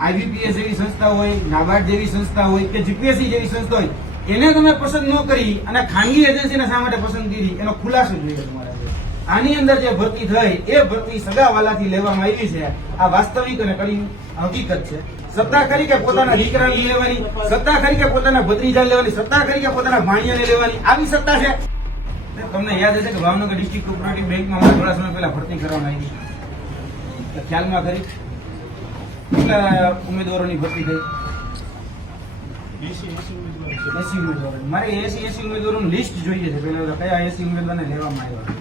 IBPS જેવી સંસ્થા હોય, નાબાર્ડ જેવી સંસ્થા હોય કે જીપીએસસી જેવી સંસ્થા હોય, એને તમે પસંદ ન કરી અને ખાનગી એજન્સીને શા માટે પસંદ કરી એનો ખુલાસો જોઈએ તમારે. આની અંદર જે ભરતી થઈ એ ભરતી સગાવાલાથી લેવામાં આવી છે. આ વાસ્તવિક અને કડી હકીકત છે. સત્તા ખરી કે પોતાના દીકરાને લેવાની, સત્તા ખરી કે પોતાના ભત્રીજાને લેવાની, સત્તા ખરી કે પોતાના ભાણિયાને લેવાની, આવી સત્તા છે. તમને યાદ હશે કે ભાવનગર ડિસ્ટ્રિક્ટ કોઓપરેટિવ બેંકમાં થોડા સમય પહેલા ભરતી કરવામાં આવી છે. ખ્યાલમાં ખરી કેટલા ઉમેદવારોની ભરતી થઈ? 80 ઉમેદવારો. મારે 80 ઉમેદવારોનું લિસ્ટ જોઈએ છે. પેલા કયા 80 ઉમેદવારને લેવામાં આવ્યા.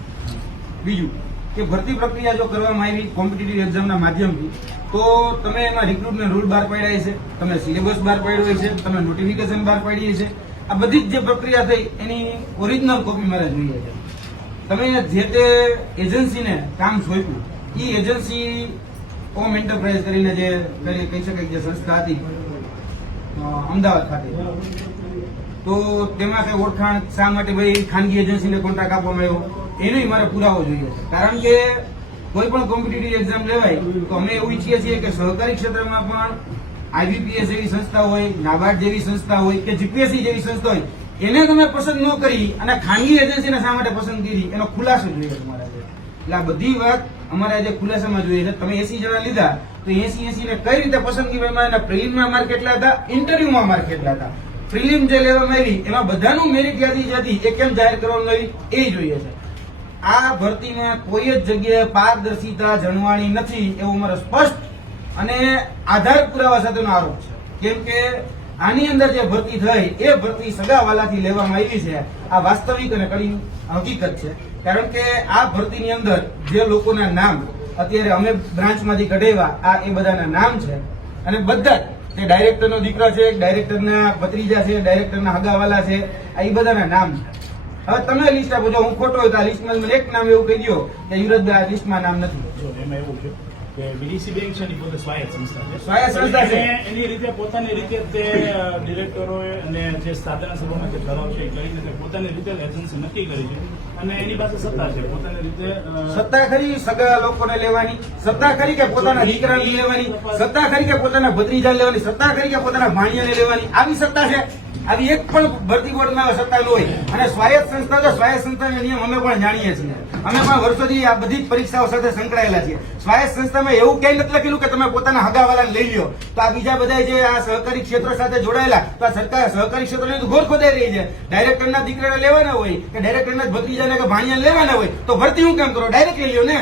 બીજું કે ભરતી પ્રક્રિયા જો કરવામાં આવી કોમ્પિટિટિવ એક્ઝામના માધ્યમથી, તો તમે એમાં રિક્રુટમેન્ટ રૂલ બહાર પાડ્યા છે, તમે સિલેબસ બહાર પાડ્યો છે, તમે નોટિફિકેશન બહાર પાડી છે. આ બધી જ જે પ્રક્રિયા થઈ એની ઓરિજિનલ કોપી મારે જોઈએ છે. તમે જે તે એજન્સીને કામ સોંપ્યું, એ એજન્સી ઓમ એન્ટરપ્રાઇઝ કરીને જે કહી શકાય જે સંસ્થા હતી અમદાવાદ ખાતે, તો તેમાં કઈ ઓળખાણ શા માટે ભાઈ ખાનગી એજન્સીને કોન્ટ્રાક્ટ આપવામાં આવ્યો એનો મારે પુરાવો જોઈએ છે. કારણ કે કોઈ પણ કોમ્પિટિટિવ એક્ઝામ લેવાય તો અમે એવું ઈચ્છીએ છીએ કે સહકારી ક્ષેત્રમાં પણ આઈબીપીએસ જેવી સંસ્થા હોય, નાબાર્ડ જેવી સંસ્થા હોય કે જીપીએસસી જેવી સંસ્થા હોય, એને તમે પસંદ ન કરી અને ખાનગી એજન્સીને શા માટે પસંદ કરી એનો ખુલાસો જોઈએ તમારે. એટલે આ બધી વાત અમારે આજે ખુલાસામાં જોઈએ છે. તમે 80 જણા લીધા તો 80 ને કઈ રીતે પસંદગી કરવામાં? એના પ્રિલિમમાં માર્ક કેટલા હતા, ઇન્ટરવ્યુમાં માર્ક કેટલા હતા, પ્રિલિમ જે લેવામાં આવી એમાં બધાનું મેરિટ યાદી જે હતી એ કેમ જાહેર કરવામાં આવી એ જોઈએ છે. આ ભરતીમાં કોઈ જ જગ્યાએ પારદર્શિતા જણવાણી નથી એવો મારો સ્પષ્ટ અને આધાર પુરાવા સાથેનો આરોપ છે. કેમ કે આની અંદર જે ભરતી થઈ એ ભરતી સગાવાલાથી લેવામાં આવી છે. આ વાસ્તવિક અને કડી હકીકત છે. કારણ કે આ ભરતીની અંદર જે લોકોના નામ અત્યારે અમે બ્રાન્ચમાંથી કઢાવ્યા, આ એ બધાના નામ છે. અને બધા જે ડાયરેક્ટરનો દીકરો છે, ડાયરેક્ટરના ભત્રીજા છે, ડાયરેક્ટરના હગાવાલા છે, આ એ બધાના નામ છે. હવે તમે લિસ્ટ આપો. જો હું ખોટો હોય તો આ લિસ્ટમાં મને એક નામ એવું કહી દો કે યુવરાજભાઈ આ લિસ્ટમાં નામ નથી. એમાં એવું છે કે બીડીસી બેંક છે ને પોતે સ્વાયત્ત સંસ્થા છે. સ્વાયત્ત સંસ્થા છે. એની રીતે પોતાની રીતે તે ડિરેક્ટરોએ અને જે સાધારણ સભામાં જે ઠરાવ છે એ કરીને તે પોતાની રીતે એજન્સી નક્કી કરી છે અને એની પાસે સત્તા છે. પોતાની રીતે સત્તા ખરી સગા લોકોને લેવાની, સત્તા ખરી કે પોતાના દીકરાને લેવાની, સત્તા ખરી કે પોતાના ભત્રીજાને લેવાની, સત્તા ખરી કે પોતાના ભાણિયાને લેવાની, આવી સત્તા છે. આવી એક પણ ભરતી બોર્ડમાં સત્તા ન હોય. અને સ્વાયત્ત સંસ્થા તો સ્વાયત્ત સંસ્થાના નિયમ અમે પણ જાણીએ છીએ. અમે પણ વર્ષોથી આ બધી જ પરીક્ષાઓ સાથે સંકળાયેલા છીએ. સ્વાયત્ત સંસ્થામાં એવું ક્યાંય નથી લખેલું કે તમે પોતાના હગાવાલાને લઈ લો. તો આ બીજા બધા જે આ સહકારી ક્ષેત્રો સાથે જોડાયેલા, તો આ સરકાર સહકારી ક્ષેત્રની તો ઘોર ખોદાઈ રહી છે. ડાયરેક્ટરના દીકરાને લેવાના હોય કે ડાયરેક્ટરના ભત્રીજાને કે ભાણિયાને લેવાના હોય તો ભરતી હું કામ કરો, ડાયરેક્ટ લઈ લો ને.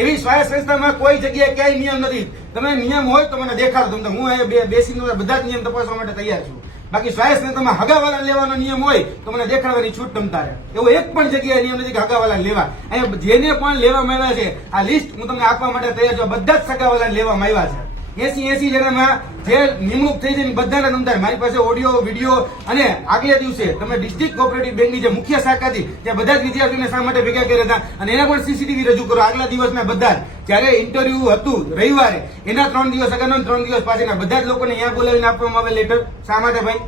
એવી સ્વાયત્ત સંસ્થામાં કોઈ જગ્યાએ ક્યાંય નિયમ નથી. તમે નિયમ હોય તો મને દેખાડો. તમને હું અહીંયા બેસીને બધા જ નિયમ તપાસવા માટે તૈયાર છું. બાકી સ્વાયત્ત સંસ્થામાં હગાવાલા લેવાનો નિયમ હોય તો મને દેખાડવાની છૂટ તમતારે. એવો એક પણ જગ્યાએ નિયમ નથી કે હગાવાલા લેવા. અહીંયા જેને પણ લેવામાં આવ્યા છે આ લિસ્ટ હું તમને આપવા માટે તૈયાર છું. બધા જ સગાવાલા લેવામાં આવ્યા છે. 80 જણામાં જે નિમણૂક થઈ છે બધાના તમતારે મારી પાસે ઓડિયો વિડીયો અને આગલે દિવસે તમે ડિસ્ટ્રિક્ટ કોઓપરેટિવ બેંકની જે મુખ્ય શાખા હતી ત્યાં બધા જ વિદ્યાર્થીઓને શા માટે ભેગા કર્યા હતા અને એના પણ સીસીટીવી રજૂ કરો. આગલા દિવસના બધા જ જ્યારે ઇન્ટરવ્યુ હતું રવિવારે એના 3 દિવસ અગાઉ 3 દિવસ પાછળના બધા જ લોકોને અહીંયા બોલાવીને આપવામાં આવે લેટર. શા માટે ભાઈ?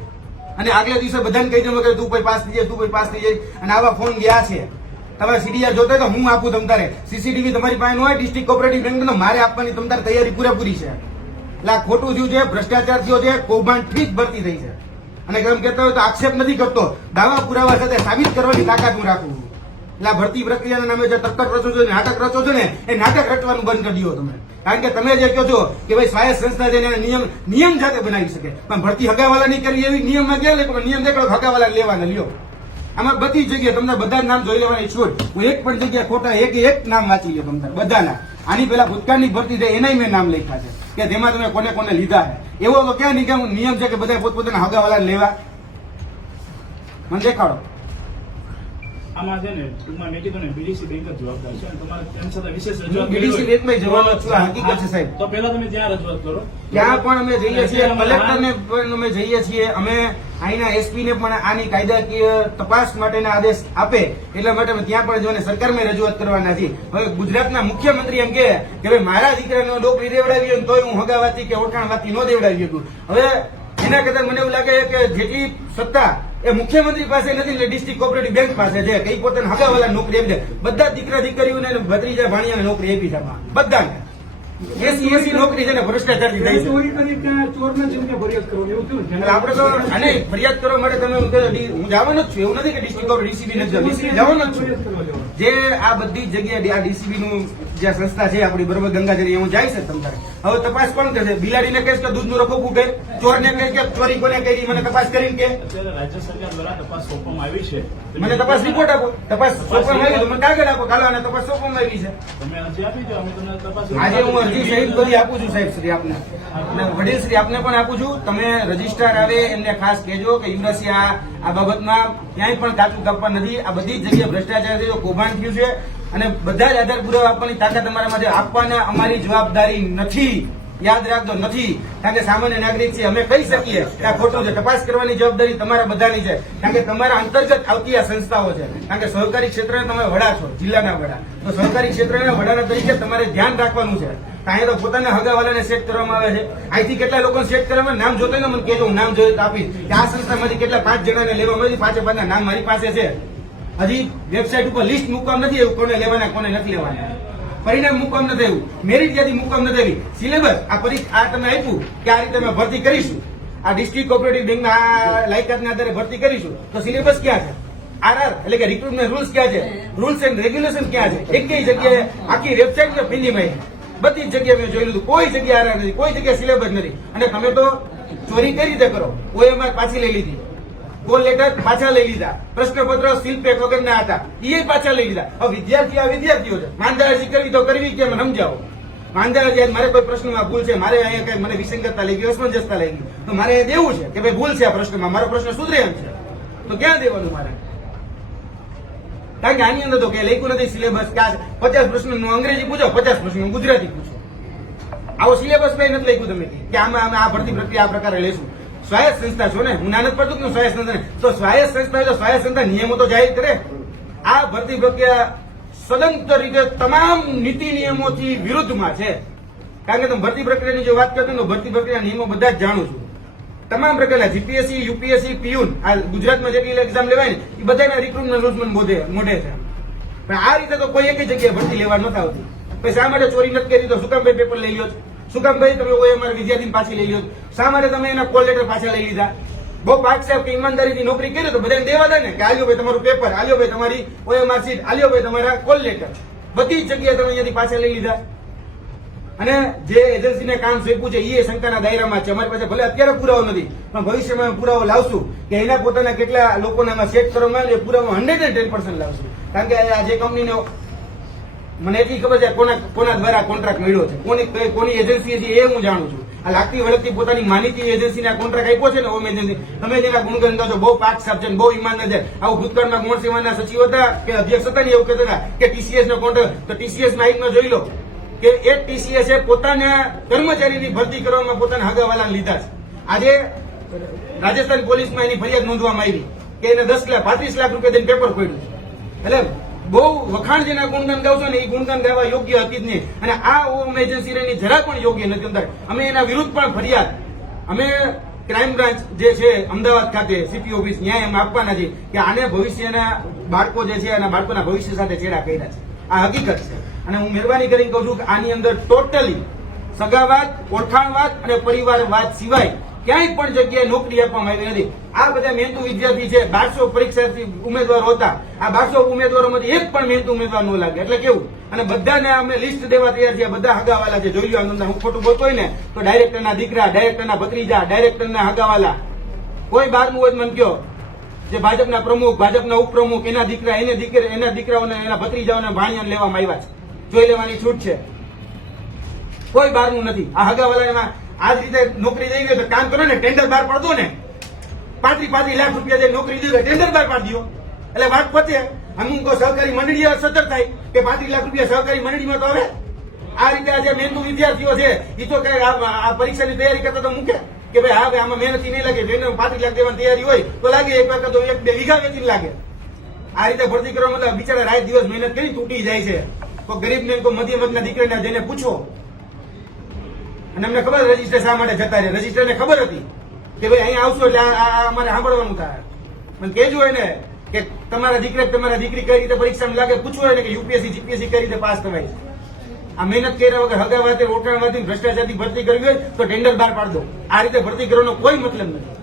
અને આગલા દિવસે બધાને કહી દઉં કે તું ભાઈ પાસ થઈ જાય, તું ભાઈ પાસ થઈ જાય. અને આવા ફોન ગયા છે. તમે સીડીઆર જોતા તો હું આપું તમતારે. સીસીટીવી તમારી પાસે હોય ડિસ્ટ્રિક્ટ કોઓપરેટિવ બેંક તો મારે આપવાની તમતારે તૈયારી પૂરેપૂરી છે. એટલે આ ખોટું થયું છે, ભ્રષ્ટાચાર થયો છે, કૌભાંડથી જ ભરતી થઈ છે. અને કેમ કહેતા હોય તો આક્ષેપ નથી કરતો, દાવા પુરાવા સાથે સાબિત કરવાની તાકાત હું રાખું. એટલે આ ભરતી પ્રક્રિયાના નામે જે તર્ક રચો છો, નાટક રચો છો ને એ નાટક રચવાનું બંધ કરી દો તમે. કારણ કે તમે જે કહો છો કે ભાઈ સ્વાયત્ત સંસ્થા છે એને નિયમ જાતે બનાવી શકે, પણ ભરતી હગાવાલા નહીં કરવી એવી નિયમમાં ક્યાં લખો? નિયમ દેખાડો હગાવાલા લેવાના લ્યો. આમાં બધી જગ્યાએ તમને બધા નામ જોઈ લેવાની છૂટ. હું એક પણ જગ્યાએ ખોટા એક નામ વાંચી લ્યો તમને બધાના. આની પેલા ભૂતકાળની ભરતી છે એનાય મેં નામ લખ્યા છે કે જેમાં તમે કોને કોને લીધા છે. એવો તો ક્યાં નિયમ છે કે બધા પોતપોતાના હગાવાલા લેવા? મને દેખાડો. આમાં છે ને ટૂંકમાં મેં કીધું ને બીડીસી બેંક જ જવાબદાર છે અને તમારે તેમ છતાં વિશેષ રજૂઆત બીડીસી બેંકમાં જવાનો છું. આ હકીકત છે સાહેબ. તો પહેલા તમે ત્યાં રજૂઆત કરો. ત્યાં પણ અમે જઈએ છીએ, કલેક્ટરને પણ અમે જઈએ છીએ. અમે અહીંના એસપી ને પણ આની કાયદાકીય તપાસ માટેના આદેશ આપે એટલા માટે અમે ત્યાં પણ જવાની સરકારમાં રજૂઆત કરવાના છીએ. હવે ગુજરાતના મુખ્યમંત્રી એમ કે ભાઈ મારા દીકરાને નોકરી દેવડાવી હોય તોય હું હગાવાથી કે ઓળખાણવાથી ન દેવડાવી હતું. હવે એના કરતા મને એવું લાગે કે જેટલી સત્તા એ મુખ્યમંત્રી પાસે નથી એટલે ડિસ્ટ્રિક્ટ કોઓપરેટિવ બેંક પાસે છે. કઈ પોતાના હગાવાલા નોકરી આપી દે. બધા દીકરા દીકરીઓને ભત્રીજા ભાણિયાને નોકરી આપી છે બધાને. એસી નોકરી છે ને ભ્રષ્ટાચારથી થાય છે. ચોરી કરી ત્યાં ચોરને જઈને ફરિયાદ કરવાની એવું થયું ને? એટલે આપણે તો આને ફરિયાદ કરવા માટે તમે હું જવાનો જ છું, એવું નથી કે ડિસ્ટ્રિક્ટ ઓફ ડીસીબી નથી જવાનું. ડીસીબી જવાનો જ છું. ફરિયાદ કરવા જવાનું. જે આ બધી જગ્યાએ આ ડીસીબી નું જે સંસ્થા છે આપણી બરોબર ગંગાજરી હું જાય છે તમારે. હવે તપાસ કોણ કરશે? બિલાડીને કહીશ કે દૂધનું રખોપું કર, ચોરને કહીશ કે ચોરી કોને કરી, મને તપાસ કરીને કે અત્યારે રાજ્ય સરકાર દ્વારા તપાસ સોંપવામાં આવી છે. મને તપાસ રિપોર્ટ આપો. તપાસ સોંપવામાં આવી તો મને કાગળ આપો, કાલો આને તપાસ સોંપવામાં આવી છે. તમે અરજી આપી દો, અમે તમને તપાસ આજે હું અરજી સહિત બધી આપું છું સાહેબ શ્રી આપને, અને વડીલ શ્રી આપને પણ આપું છું. તમે રજિસ્ટ્રાર આવે એમને ખાસ કહેજો કે યુવરાજસિંહ આ બાબતમાં ક્યાંય પણ કાચું કાપવા નથી. આ બધી જ જગ્યાએ ભ્રષ્ટાચાર છે, કૌભાંડ થયું છે, અને બધા જ આધાર પુરાવા આપવાની તાકાત અમારામાં છે. આપવાના અમારી જવાબદારી નથી, યાદ રાખજો, નથી. કારણ કે સામાન્ય નાગરિક છે, અમે કહી શકીએ કે આ ખોટું છે. તપાસ કરવાની જવાબદારી તમારા બધાની છે, કારણ કે તમારા અંતર્ગત આવતી આ સંસ્થાઓ છે. કારણ કે સહકારી ક્ષેત્રના તમે વડા છો, જિલ્લાના વડા, તો સહકારી ક્ષેત્રના વડાના તરીકે તમારે ધ્યાન રાખવાનું છે. અહીંયા તો પોતાના હગાવાલાને સેટ કરવામાં આવે છે. અહીંથી કેટલા લોકોને સેટ કરવામાં નામ જોતો ને મને કહેજો, હું નામ જોયું તો આપીશ કે આ સંસ્થામાંથી કેટલા 5 જણાને લેવામાં આવી. 5 નામ મારી પાસે છે. હજી વેબસાઇટ ઉપર લિસ્ટ મૂકવામાં નથી એવું, કોને લેવાના કોને નથી લેવાના. પરિણામ મૂકવામાં નથી આવ્યું, મેરિટ યાદી મૂકવામાં નથી આવી. સિલેબસ આ આ તમે આપ્યું કે આ રીતે અમે ભરતી કરીશું, આ ડિસ્ટ્રિક્ટ કોઓપરેટિવ બેંકના આ લાયકાતના આધારે ભરતી કરીશું, તો સિલેબસ ક્યાં છે? આરઆર એટલે કે રિક્રુટમેન્ટ રૂલ્સ ક્યાં છે? રૂલ્સ એન્ડ રેગ્યુલેશન ક્યાં છે? એક કઈ જગ્યાએ આખી વેબસાઇટ છે ફીની માહિતી, બધી જ જગ્યાએ મેં જોઈ લીધું, કોઈ જગ્યાએ આરઆર નથી, કોઈ જગ્યાએ સિલેબસ નથી. અને તમે તો ચોરી કઈ રીતે કરો? OMR પાછી લઈ લીધી, કોલ લેટર પાછા લઈ લીધા, પ્રશ્નપત્ર સીલ પેક વગરના હતા, એ પાછા લઈ લીધા. હવે વિદ્યાર્થીઓ છે, માંદાજી કરવી તો કરવી કેમ સમજાવો. માંદાજી મારે કોઈ પ્રશ્નમાં ભૂલ છે, મારે અહીંયા કઈ મને વિસંગતતા લાગી, અસમંજસતા લાગી, તો મારે એ દેવું છે કે ભાઈ ભૂલ છે આ પ્રશ્નમાં, મારો પ્રશ્ન સુધરે એમ છે, તો ક્યાં દેવાનું મારે? કારણ કે આની અંદર તો કઈ લખ્યું નથી સિલેબસ. 50 પ્રશ્નનું અંગ્રેજી પૂછો, 50 પ્રશ્નનું ગુજરાતી પૂછો. આવો સિલેબસ કઈ નથી લખ્યું તમે કે આમાં અમે આ ભરતી પ્રક્રિયા આ પ્રકારે લેશું. સ્વાયત્ત સંસ્થા છો ને, હું નાનક પડતું કે સ્વાયત્ત સંસ્થા, તો સ્વાયત્ત સંસ્થા હોય તો સ્વાયત્ત સંસ્થા નિયમો તો જાહેર કરે. આ ભરતી પ્રક્રિયા સ્વતંત્ર રીતે તમામ નીતિ નિયમોથી વિરુદ્ધમાં છે. કારણ કે તમે ભરતી પ્રક્રિયાની જો વાત કરતો તો ભરતી પ્રક્રિયા નિયમો બધા જ જાણું છું. તમામ પ્રકારના જીપીએસસી, યુપીએસસી, પીયુન, આ ગુજરાતમાં જેટલી એક્ઝામ લેવાય ને એ બધાના રિક્રુટમેન્ટ રૂલ્સ મોઢે છે. પણ આ રીતે તો કોઈ એક જગ્યાએ ભરતી લેવા નથી આવતી. પછી શા માટે ચોરી નથી કરી? તો શું કામ ભાઈ પેપર લઈ લ્યો? શું કામ ભાઈ તમે OMR વિદ્યાર્થીને પાછી લઈ લ્યો? શા માટે તમે એના કોલ લેટર પાછા લઈ લીધા? બહુ પાક સાહેબ કે ઈમાનદારીથી નોકરી કરી તો બધાને દેવા દે ને કે આલ્યો ભાઈ તમારું પેપર, આલ્યો ભાઈ તમારી OMR સીટ, આલ્યો ભાઈ તમારા કોલ લેટર. બધી જ જગ્યાએ તમે અહીંયાથી પાછા લઈ લીધા. અને જે એજન્સીને કામ સોંપ્યું છે એ શંકાના દાયરામાં છે. અમારી પાસે ભલે અત્યારે પુરાવો નથી, પણ ભવિષ્યમાં પુરાવો લાવશું કે એના પોતાના કેટલા લોકોને આમાં સેટ કરવામાં આવે, એ પુરાવો 110% લાવશું. કારણ કે આ જે કંપનીનો મને એટલી ખબર છે કોના દ્વારા કોન્ટ્રાક્ટ મળ્યો છે, કોની એજન્સી છે એ હું જાણું છું. આ લાગતી વળગતી પોતાની માનીતી એજન્સીને આ કોન્ટ્રાક્ટ આપ્યો છે ને, ઓમ એજન્સી, તમે જેના ગુણગાન ગાજો, બહુ પાક સાફ છે, બહુ ઈમાનદાર છે. આવું ભૂતકાળમાં ગૌણ સેવાના સચિવ હતા કે અધ્યક્ષ હતા ને એવું કહેતા હતા કે TCS નો કોન્ટ્રાક્ટ, તો TCS માં આઈમાં જોઈ લો કે એક TCS એ પોતાના કર્મચારીની ભરતી કરવામાં પોતાના હગાવાલાને લીધા છે. આજે રાજસ્થાન પોલીસમાં એની ફરિયાદ નોંધવામાં આવી કે એને 35 લાખ રૂપિયા દઈને પેપર ખોડ્યું છે. એટલે બહુ વખાણ જેના ગુણગાન ગાવશો ને એ ગુણગાન ગાવા યોગ્ય હતી જ નહીં. અને આ ઓમ એજન્સી એની જરા પણ યોગ્ય નથી અંદર. અમે એના વિરુદ્ધ પણ ફરિયાદ, અમે ક્રાઇમ બ્રાન્ચ જે છે અમદાવાદ ખાતે CP ઓફિસ ન્યાય અમે આપવાના છે કે આને ભવિષ્યના બાળકો જે છે એના બાળકોના ભવિષ્ય સાથે છેડા કર્યા છે. આ હકીકત છે. અને હું મહેરબાની કરીને કહું છું કે આની અંદર ટોટલી સગાવાદ, ઓળખાણવાદ અને પરિવારવાદ સિવાય ક્યાંય પણ જગ્યાએ નોકરી આપવામાં આવી નથી. આ બધા મહેનતુ વિદ્યાર્થી છે, 1200 પરીક્ષાર્થી ઉમેદવારો હતા. આ 1200 ઉમેદવારોમાંથી એક પણ મહેનતુ ઉમેદવાર ન લાગે. એટલે કેવું? અને બધાને અમે લિસ્ટ દેવા તૈયાર છીએ. બધા હગાવાલા છે, જોઈ લો. અંદર હું ખોટું બોલતો હોય ને તો ડાયરેક્ટરના દીકરા, ડાયરેક્ટરના ભત્રીજા, ડાયરેક્ટરના હગાવાલા, કોઈ બહારનું હોય મન કયો, જે ભાજપના પ્રમુખ, ભાજપના ઉપપ્રમુખ, એના દીકરા, એના દીકરાઓને, એના ભત્રીજાઓને, ભાણિયાને લેવામાં આવ્યા છે. જોઈ લેવાની છૂટ છે. કોઈ બહારનું નથી. આ હગાવાલામાં આ રીતે નોકરી દઈ ગયો તો કામ કરો ને, ટેન્ડર બહાર પાડતો ને, 35 લાખ રૂપિયા જે નોકરી દીધો ટેન્ડર બહાર પાડી દો એટલે વાત પતે. અમુક સહકારી મંડળી સતર્ક થાય કે 35 લાખ રૂપિયા સહકારી મંડળીમાં તો હવે આ રીતે આ જે મહેનતુ વિદ્યાર્થીઓ છે એ તો આ પરીક્ષાની તૈયારી કરતા તો મૂકે કે ભાઈ હા ભાઈ આમાં મહેનત નહીં લાગે, જેને 35 લાખ દેવાની તૈયારી હોય તો લાગે, એક વખત તો 1-2 વીઘા વેચીને લાગે. આ રીતે ભરતી કરવા મતલબ બિચારા રાત દિવસ મહેનત કરી તૂટી જાય છે. તો ગરીબને કોઈ મધ્યમ વર્ગના દીકરાને જઈને પૂછો. અને અમને ખબર રજીસ્ટર શા માટે જતા રહે. રજીસ્ટરને ખબર હતી કે ભાઈ અહીંયા આવશો એટલે અમારે સાંભળવાનું થાય. મને કહેજો એને કે તમારા દીકરા તમારા દીકરી કઈ રીતે પરીક્ષામાં લાગે, પૂછવું એને કે UPSC GPSC કઈ રીતે પાસ થવાય. આ મહેનત કર્યા વગર હગાવાથી ઓળખાણવાથી ભ્રષ્ટાચારથી ભરતી કરવી હોય તો ટેન્ડર બહાર પાડ દો. આ રીતે ભરતી કરવાનો કોઈ મતલબ નથી.